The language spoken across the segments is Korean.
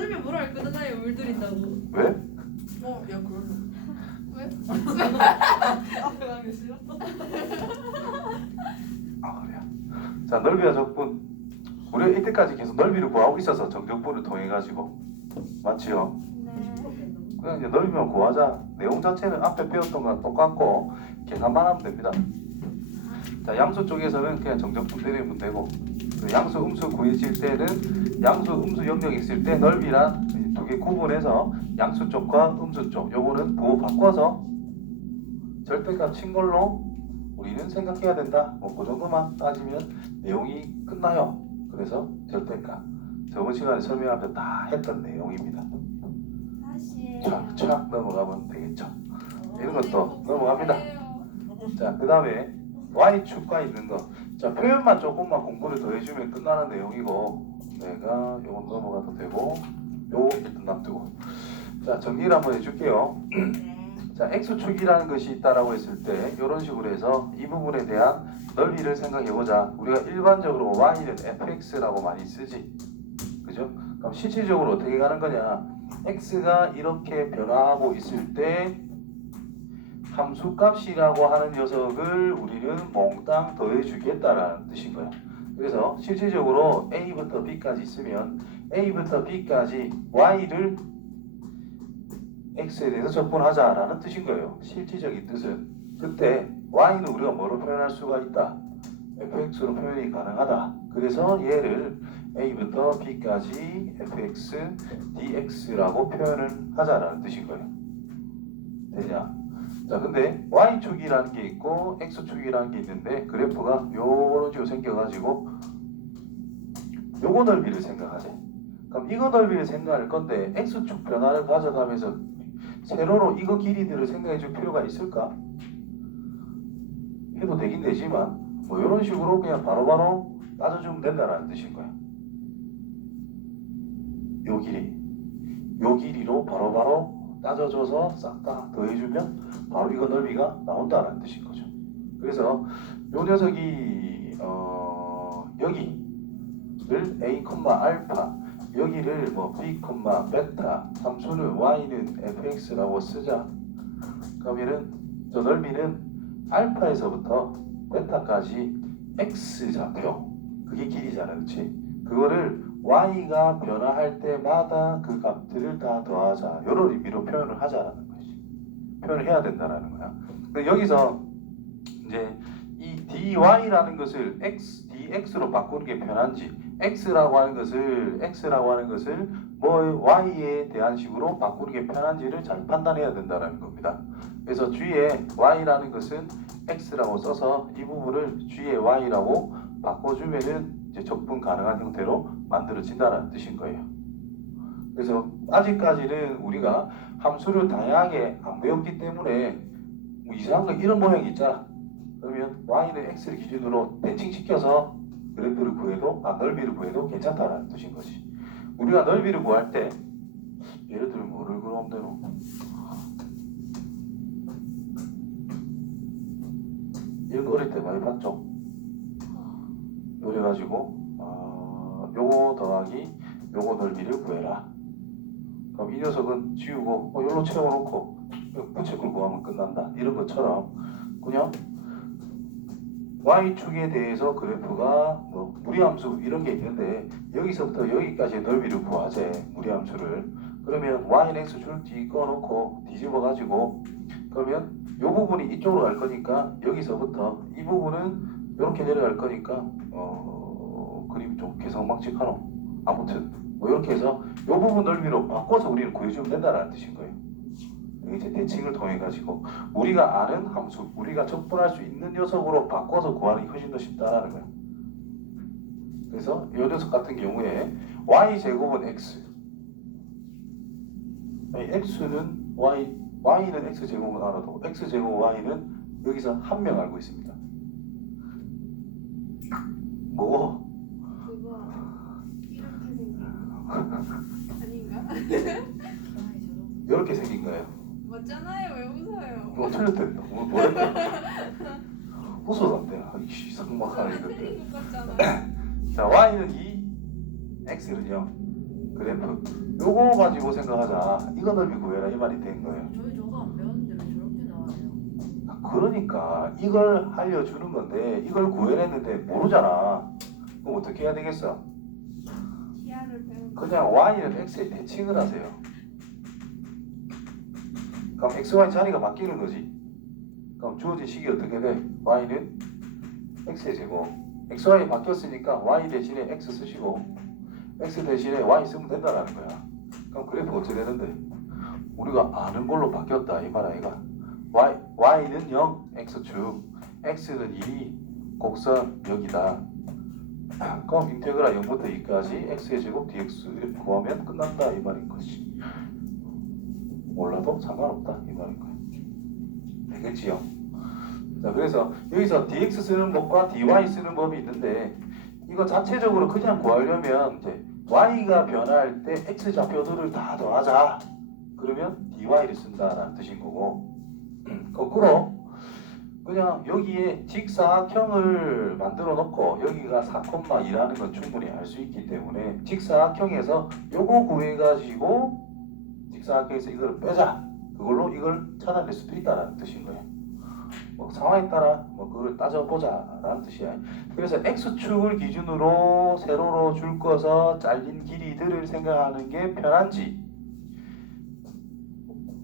찾으면 뭐라 할 거잖아요. 물들인다고. 왜? 야 그러면 왜? 앞에 가는 게 싫어? 아 그래요. 자 넓이와 적분. 우리가 이때까지 계속 넓이를 구하고 있어서 정적분을 통해 가지고 맞지요? 네. 그냥 이제 넓이만 구하자. 내용 자체는 앞에 배웠던 거랑 똑같고 계산만 하면 됩니다. 자 양수 쪽에서는 그냥 정적분 때리면 되고 양수 음수 구해질 때는 양수 음수 영역이 있을 때 넓이랑 두 개 구분해서 양수 쪽과 음수 쪽 요거는 부호 바꿔서 절대값 친 걸로 우리는 생각해야 된다. 뭐 그 정도만 따지면 내용이 끝나요. 그래서 절대값 저번 시간에 설명하면서 다 했던 내용입니다. 다시. 촥촥 넘어가면 되겠죠. 이런 것도 넘어갑니다. 자, 그 다음에 Y축과 있는 거. 자, 표현만 조금만 공부를 더 해주면 끝나는 내용이고 내가 요건 넘어가도 되고 요거 일단 놔두고 자, 정리를 한번 해줄게요. 자, X축이라는 것이 있다라고 했을 때 이런 식으로 해서 이 부분에 대한 넓이를 생각해보자. 우리가 일반적으로 Y는 fx라고 많이 쓰지. 그죠? 그럼 실질적으로 어떻게 가는 거냐. X가 이렇게 변화하고 있을 때 함수값이라고 하는 녀석을 우리는 몽땅 더해주겠다라는 뜻인 거야. 그래서 실질적으로 A부터 B까지 있으면 A부터 B까지 Y를 X에 대해서 적분하자라는 뜻인 거예요. 실질적인 뜻은 그때 Y는 우리가 뭐로 표현할 수가 있다. fx로 표현이 가능하다. 그래서 얘를 A부터 B까지 fx dx라고 표현을 하자라는 뜻인 거예요. 되냐? 자, 근데 Y축이라는 게 있고 X축이라는 게 있는데 그래프가 요런 식으로 생겨가지고 요거 넓이를 생각하세요. 그럼 이거 넓이를 생각할 건데 X축 변화를 가져가면서 세로로 이거 길이들을 생각해 줄 필요가 있을까? 해도 되긴 되지만 뭐 이런 식으로 그냥 바로바로 따져주면 된다라는 뜻인 거야. 요 길이로 바로바로 따져줘서 싹 다 더해주면 바로 이거 넓이가 나온다라는 뜻인 거죠. 그래서 요 녀석이 여기를 a, 알파 여기를 뭐 b, 베타 함수는 y는 fx라고 쓰자. 그러면은 저 넓이는 알파에서부터 베타까지 x좌표 그게 길이잖아, 그렇지? 그거를 y가 변화할 때마다 그 값들을 다 더하자. 이런 의미로 표현을 하자라는 거지. 표현을 해야 된다라는 거야. 여기서 이제 이 dy라는 것을 dx로 바꾸는 게 편한지 x라고 하는 것을 뭐 y에 대한 식으로 바꾸는 게 편한지를 잘 판단해야 된다라는 겁니다. 그래서 G에 y라는 것은 x라고 써서 이 부분을 G에 y라고 바꿔주면은 이제 적분 가능한 형태로 만들어진다는 뜻인 거예요. 그래서 아직까지는 우리가 함수를 다양하게 안 배웠기 때문에 뭐 이상한 거 이런 모양이 있잖아. 그러면 y는 x를 기준으로 대칭시켜서 그래프를 구해도 넓이를 구해도 괜찮다라는 뜻인 거지. 우리가 넓이를 구할 때 예를 들면 뭐를 그러면 되노? 이런 거 어릴 때 많이 봤죠? 그래가지고 요거 더하기 요거 넓이를 구해라. 그럼 이 녀석은 지우고 요로 채워놓고 부채꼴 구하면 끝난다. 이런 것처럼 그냥 y축에 대해서 그래프가 뭐 무리함수 이런 게 있는데 여기서부터 여기까지의 넓이를 구하재. 무리함수를. 그러면 y는 x줄 뒤꺼놓고 뒤집어가지고 그러면 요 부분이 이쪽으로 갈 거니까 여기서부터 이 부분은 이렇게 내려갈 거니까 그림이 좀 개성망측하노. 아무튼 뭐 이렇게 해서 요 부분 넓이로 바꿔서 우리를 구해주면 된다라는 뜻인 거예요. 이제 대칭을 통해 가지고 우리가 아는 함수, 우리가 적분할 수 있는 녀석으로 바꿔서 구하는 게 훨씬 더 쉽다라는 거예요. 그래서 이 녀석 같은 경우에 y 제곱은 x, x는 y는 x 제곱은 알아도 x 제곱 y는 여기서 한 명 알고 있습니다. 뭐? 그거 이렇게 생긴 아닌가? 이렇게 생긴 거예요. 맞잖아요. 왜 웃어요? 뭐 틀렸댄다. 뭐랬다. 웃어도 안 돼. 이씨 삭막하네 이것들. 틀린 것 같잖아. 자, y는 2, x는 0. 그래프. 요거 가지고 생각하자. 이거 넓이 구해라 이 말이 된 거예요. 저희 저거 안 배웠는데 왜 저렇게 나와요? 그러니까 이걸 알려주는 건데 이걸 구해냈는데 모르잖아. 그럼 어떻게 해야 되겠어? 티아를 배운 그냥 y는 x에 대칭을 하세요. 그럼 x, y 자리가 바뀌는 거지. 그럼 주어진 식이 어떻게 돼? y는 x의 제곱. x, y 바뀌었으니까 y 대신에 x 쓰시고 x 대신에 y 쓰면 된다라는 거야. 그럼 그래프 어떻게 되는데? 우리가 아는 걸로 바뀌었다 이 말 아이가? y는 0, x축, x는 2, 곡선 여기다. 그럼 인테그랄 0부터 2까지 x의 제곱 dx 이렇게 구하면 끝난다 이 말인 것이. 몰라도 상관없다 이 말인 거야. 되겠지요? 자, 그래서 여기서 dx 쓰는 법과 dy 쓰는 법이 있는데 이거 자체적으로 그냥 구하려면 이제 y가 변할 때 x 좌표들을 다 더하자. 그러면 dy를 쓴다라는 뜻인 거고, 거꾸로 그냥 여기에 직사각형을 만들어 놓고 여기가 4,2라는 건 충분히 알 수 있기 때문에 직사각형에서 요거 구해가지고 직사각형에서 이걸 빼자. 그걸로 이걸 찾아낼 수도 있다라는 뜻인 거예요. 뭐 상황에 따라 뭐 그걸 따져보자라는 뜻이야. 그래서 x축을 기준으로 세로로 줄 꺼서 잘린 길이들을 생각하는 게 편한지,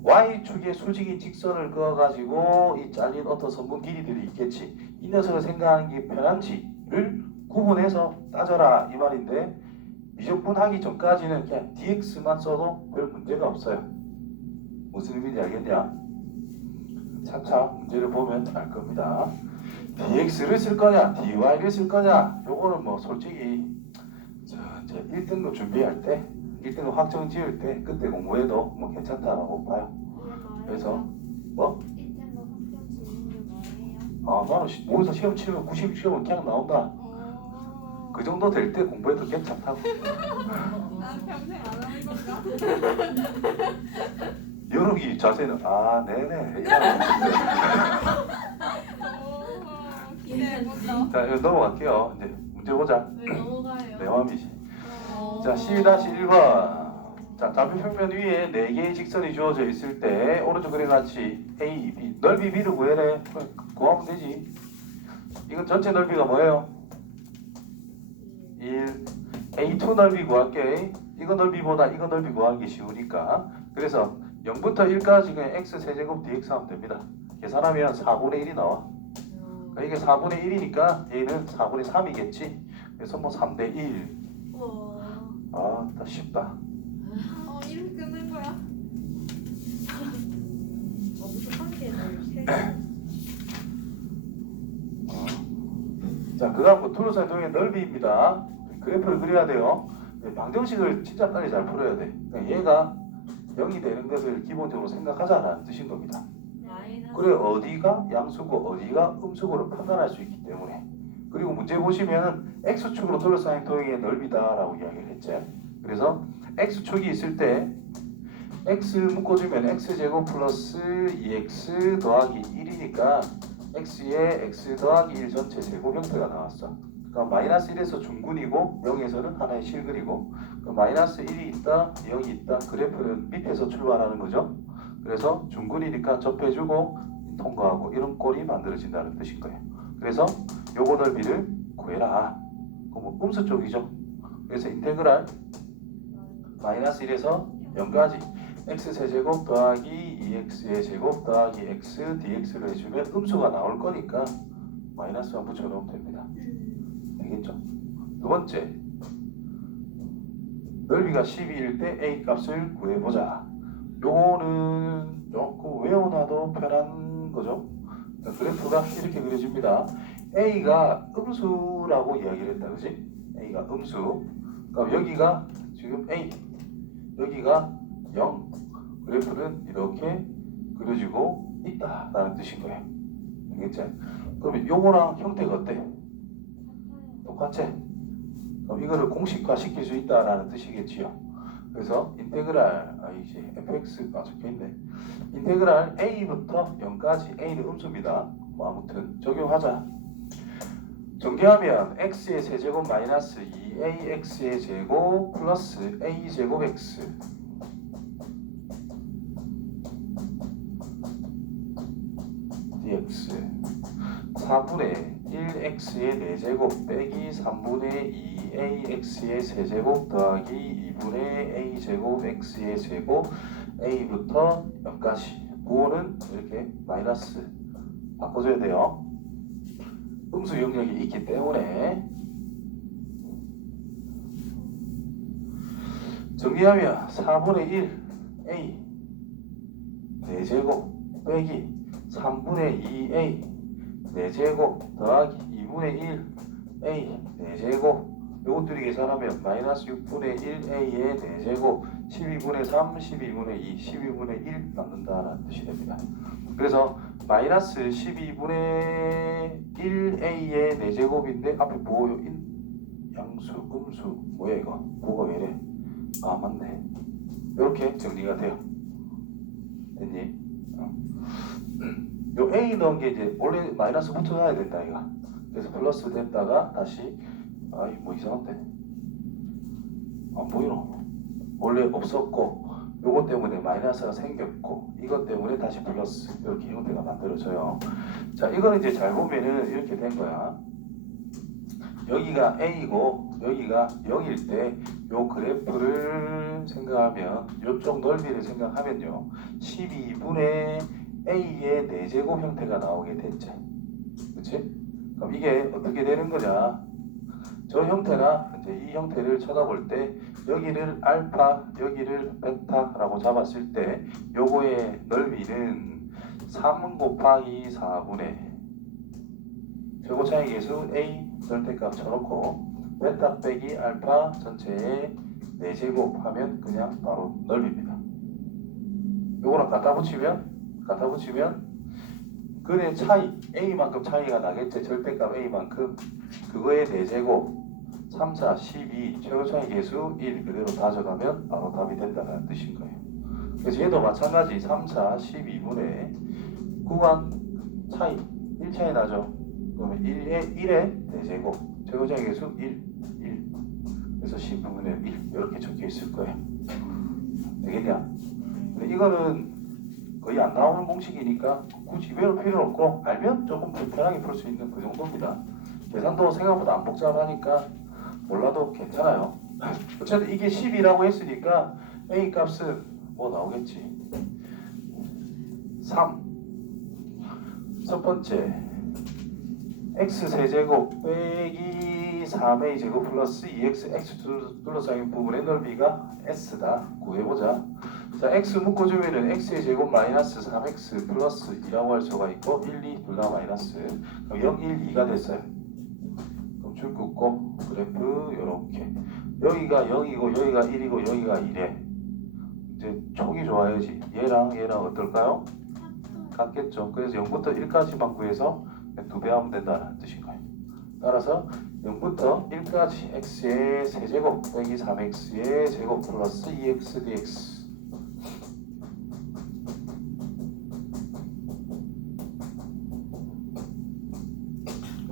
y축에 수직인 직선을 그어가지고 이 잘린 어떤 선분 길이들이 있겠지. 이 녀석을 생각하는 게 편한지를 구분해서 따져라 이 말인데, 미적분하기 전까지는 그냥 dx만 써도 별 문제가 없어요. 무슨 의미인지 알겠냐? 차차 문제를 보면 알 겁니다. dx를 쓸 거냐 dy를 쓸 거냐, 요거는 뭐 솔직히 이제 1등급 준비할 때 1등급 확정 지을 때 그때 공부해도 뭐 괜찮다라고 봐요. 그래서 뭐? 1등급 합격 지는 게 뭐예요? 나는 모의고사 시험 치면 90시험은 그냥 나온다. 그 정도 될 때 공부해도 괜찮다고. 난 평생 안 하는 건가? 여러기 자세는 네네. 기대해본다. 자, 이거 넘어갈게요. 이제 문제 보자. 왜 넘어가요? 내 마음이지. 자, 12-1번. 자, 좌표 평면 위에 4개의 직선이 주어져 있을 때 오른쪽 그림 같이 A, B, 넓이 B를 구해래. 구하면 되지. 이건 전체 넓이가 뭐예요? 1. A2 넓이 구할게. 이거 넓이보다 이거 넓이 구하는 게 쉬우니까. 그래서 0부터 1까지 그냥 x 세제곱 dx 하면 됩니다. 계산하면 4분의 1이 나와. 그러니까 이게 4분의 1이니까 얘는 4분의 3이겠지. 그래서 뭐 3대 1. 다 쉽다. 이렇게 끊는 거야? 무슨 관계를 자, 그 다음 둘러싸인 도형의 넓이입니다. 그래프를 그려야 돼요. 방정식을 진짜 빨리 잘 풀어야 돼. 그러니까 얘가 0이 되는 것을 기본적으로 생각하자라는 뜻인 겁니다. 그래 어디가 양수고 어디가 음수고를 판단할 수 있기 때문에. 그리고 문제 보시면 x축으로 둘러싸인 도형의 넓이다라고 이야기를 했지. 그래서 x축이 있을 때 x 묶어주면 x제곱 플러스 2x 더하기 1이니까 x에 x 더하기 1 전체 제곱 형태가 나왔어. 그러니까 마이너스 1에서 중근이고 0에서는 하나의 실근이고, 마이너스 1이 있다 0이 있다. 그래프는 밑에서 출발하는 거죠. 그래서 중근이니까 접해주고 통과하고 이런 꼴이 만들어진다는 뜻인 거예요. 그래서 요거 넓이를 구해라. 그럼 음수 쪽이죠. 그래서 인테그랄 마이너스 1에서 0까지 x 세제곱 더하기 2x의 제곱 더하기 x dx를 해주면 음수가 나올 거니까 마이너스만 붙여놓으면 됩니다. 되겠죠? 두 번째, 넓이가 12일 때 a 값을 구해보자. 요거는 조금 외워놔도 편한 거죠. 그래프가 이렇게 그려집니다. a가 음수라고 이야기를 했다, 그지? a가 음수. 그럼 여기가 지금 a, 여기가 0. 그래프는 이렇게 그려지고 있다라는 뜻인 거예요. 알겠지? 그러면 요거랑 형태가 어때? 똑같지? 그럼 이거를 공식화 시킬 수 있다라는 뜻이겠지요. 그래서 인테그랄 이제 fx가 적혀있네. 인테그랄 a부터 0까지 a는 음수입니다. 뭐 아무튼 적용하자. 전개하면 x의 세제곱 마이너스 2ax의 제곱 플러스 a제곱 x dx 4분의 1x의 4제곱 빼기 3분의 2ax의 세제곱 더하기 2분의 a제곱 x의 제곱 a부터 0까지 부호는 이렇게 마이너스 바꿔줘야 돼요. 음수 영역이 있기 때문에 정리하면 4분의 1 a 4제곱 빼기 3분의 2a 4제곱 더하기 2분의 1 a 4제곱 요것들이 계산하면 마이너스 6분의 1a의 4제곱 12분의 3, 12분의 2, 12분의 1 남는다라는 뜻이 됩니다. 그래서 마이너스 12분의 1a의 4제곱인데 앞에 뭐 양수, 음수 뭐야 이거? 뭐가 왜 이래? 아 맞네. 이렇게 정리가 돼요. 됐니? 요 a 넣은 게 이제 원래 마이너스 붙어놔야 된다 이거. 그래서 플러스 됐다가 다시 아이 뭐 이상한데 안 보이노? 원래 없었고 요것 때문에 마이너스가 생겼고 이것 때문에 다시 플러스 이렇게 형태가 만들어져요. 자 이거는 이제 잘 보면은 이렇게 된 거야. 여기가 a이고 여기가 0일 때 요 그래프를 생각하면 요쪽 넓이를 생각하면요 12분의 a의 4제곱 형태가 나오게 됐죠. 그렇지? 그럼 이게 어떻게 되는 거냐? 저 형태나 이제 이 형태를 쳐다볼 때 여기를 알파, 여기를 베타라고 잡았을 때 요거의 넓이는 3 곱하기 4분의 최고 차이 계수 a 절대값 쳐놓고 베타 빼기 알파 전체의 4제곱 하면 그냥 바로 넓입니다. 요거랑 갖다 붙이면 근의 차이 a만큼 차이가 나겠죠. 절대값 a만큼 그거의 4제곱 3, 4, 12 최고 차이 계수 1 그대로 다져가면 바로 답이 된다는 뜻인 거예요. 그래서 얘도 마찬가지 3, 4, 12분의 구간 차이 1 차이 나죠. 그러면 1의 4제곱 최고 차이 계수 1 그래서 12분의 1 이렇게 적혀 있을 거예요. 되겠냐? 근데 이거는 거의 안 나오는 공식이니까 굳이 외울 필요는 없고 알면 조금 불편하게 풀 수 있는 그 정도입니다. 계산도 생각보다 안 복잡하니까 몰라도 괜찮아요. 어쨌든 이게 10이라고 했으니까 a 값은 뭐 나오겠지? 3 첫 번째 x 세제곱 빼기 3a 제곱 플러스 2x x 둘러싸인 부분의 넓이가 s다. 구해보자. 자, x 묶어주면은 x의 제곱 마이너스 3x 플러스 2라고 할 수가 있고 1, 2 둘 다 마이너스 그럼 0, 1, 2가 됐어요. 그럼 줄 긋고 그래프 요렇게 여기가 0이고 여기가 1이고 여기가 2래. 이제 촉이 좋아야지. 얘랑 어떨까요? 같겠죠. 그래서 0부터 1까지만 구해서 2배 하면 된다는 뜻인 거예요. 따라서 0부터 1까지 x의 세제곱 빼기 3x의 제곱 플러스 2x dx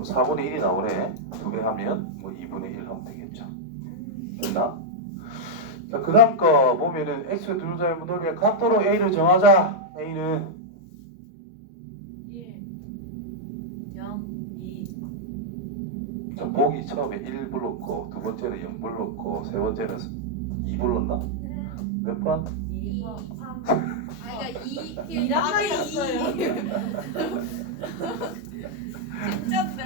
4분의 1이 나오네. 2배 하면 뭐 2분의 1 하면 되겠죠. 됐나? 자, 그 다음 거 보면은 x 둘자의 넓이의 각도로 a를 정하자. a는 0, 2 자, 보기 처음에 1 불렀고 두 번째는 0 불렀고 세 번째는 2 불렀나? 몇 번? 2번 3 아이가 2 이란 말이었어요. 진짠데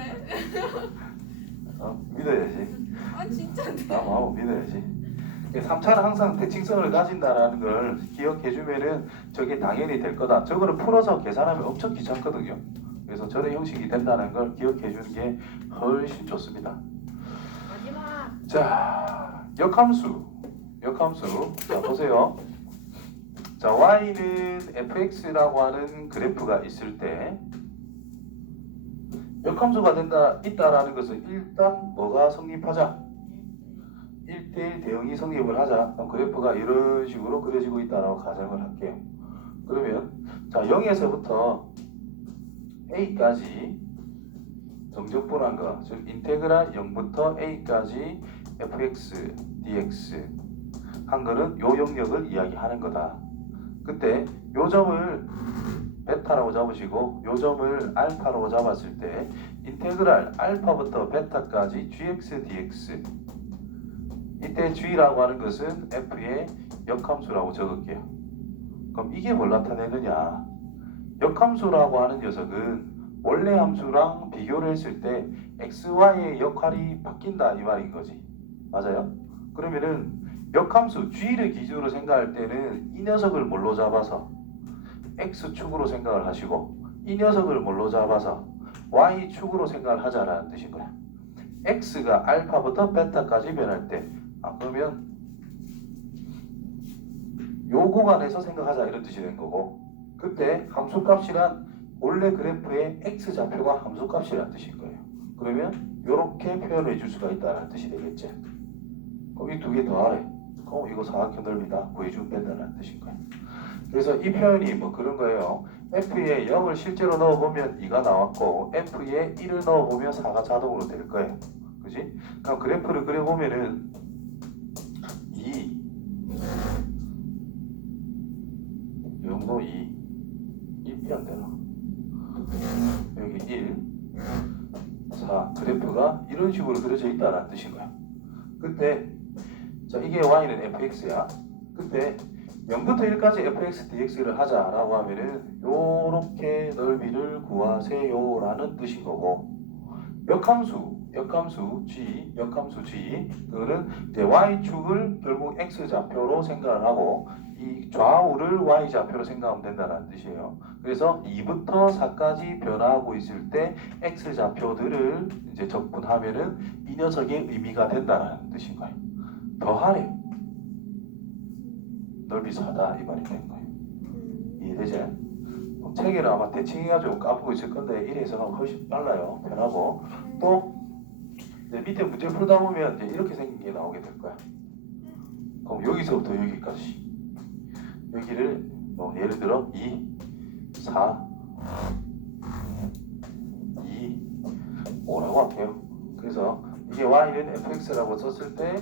믿어야지. 아 진짠데 마음 믿어야지. 3차는 항상 대칭성을 가진다라는 걸 기억해주면은 저게 당연히 될 거다. 저거를 풀어서 계산하면 엄청 귀찮거든요. 그래서 저런 형식이 된다는 걸 기억해주는 게 훨씬 좋습니다. 마지막 자, 역함수. 자, 보세요. 자, y는 fx라고 하는 그래프가 있을 때 역함수가 있다라는 것은 일단 뭐가 성립하자? 1대1 대응이 성립을 하자. 그럼 그래프가 이런 식으로 그려지고 있다라고 가정을 할게요. 그러면 자 0에서부터 a까지 정적분한 거, 즉 인테그랄 0부터 a까지 fx dx 한 거는 요 영역을 이야기하는 거다. 그때 요 점을 베타라고 잡으시고 요 점을 알파라고 잡았을 때 인테그랄 알파부터 베타까지 gx dx, 이때 g라고 하는 것은 f의 역함수라고 적을게요. 그럼 이게 뭘 나타내느냐, 역함수라고 하는 녀석은 원래 함수랑 비교를 했을 때 xy의 역할이 바뀐다 이 말인 거지. 맞아요? 그러면은 역함수 g를 기준으로 생각할 때는 이 녀석을 뭘로 잡아서 x축으로 생각을 하시고 이 녀석을 뭘로 잡아서 y축으로 생각을 하자라는 뜻인 거야. x가 알파부터 베타까지 변할 때 그러면 요 구간에서 생각하자 이런 뜻이 된 거고, 그때 함수값이란 원래 그래프의 x좌표가 함수값이라는 뜻인 거예요. 그러면 이렇게 표현을 해줄 수가 있다는 뜻이 되겠지. 그럼 이 두 개 더하래. 그럼 이거 사각형 넓이다 구해주면 된다는 뜻인 거예요. 그래서 이 표현이 뭐 그런 거예요. f에 0을 실제로 넣어보면 2가 나왔고 f에 1을 넣어보면 4가 자동으로 될 거예요. 그지? 그럼 그래프를 그려보면은 2 0도 2 1이 안 되나? 여기 1 4 그래프가 이런 식으로 그려져 있다는 뜻인 거야. 그때 자 이게 y는 fx야. 그때 0부터 1까지 fx dx를 하자라고 하면은 요렇게 넓이를 구하세요 라는 뜻인 거고, 역함수 g 그거는 이제 y축을 결국 x좌표로 생각을 하고 이 좌우를 y좌표로 생각하면 된다는 뜻이에요. 그래서 2부터 4까지 변화하고 있을 때 x좌표들을 이제 적분하면은 이 녀석의 의미가 된다는 뜻인 거예요. 더하래. 넓이 4다 이 말이 되는 거예요. 이해되지? 책에는 아마 대칭 해가지고 까보고 있을 건데 이래 해석하면 훨씬 빨라요. 편하고. 또 이제 밑에 문제 풀다 보면 이제 이렇게 생긴 게 나오게 될 거야. 그럼 여기서부터 여기까지 여기를 예를 들어 2, 4, 2, 5라고 할게요. 그래서 이게 y는 fx라고 썼을 때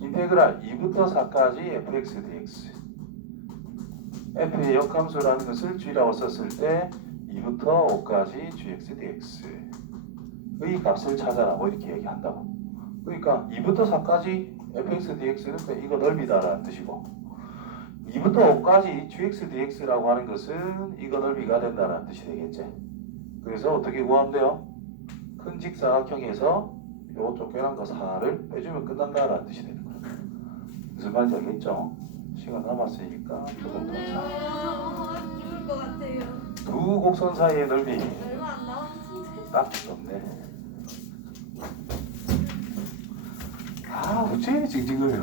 인테그랄 2부터 4까지 fx dx, f의 역함수라는 것을 g라고 썼을 때 2부터 5까지 gx dx 의 값을 찾아라 뭐 이렇게 얘기한다고. 그러니까 2부터 4까지 fx dx는 이거 넓이다라는 뜻이고 2부터 5까지 gx dx라고 하는 것은 이거 넓이가 된다는 뜻이 되겠지. 그래서 어떻게 구하면 돼요? 큰 직사각형에서 요 쫓겨난 거 4를 빼주면 끝난다라는 뜻이 되는 거예요. 무슨 말인지 알겠죠? 시간 남았으니까 조금 더 자. 죽을 것 같아요. 두 곡선 사이의 넓이 얼마 안 남았는데. 딱 좋네. 어째 징징거려.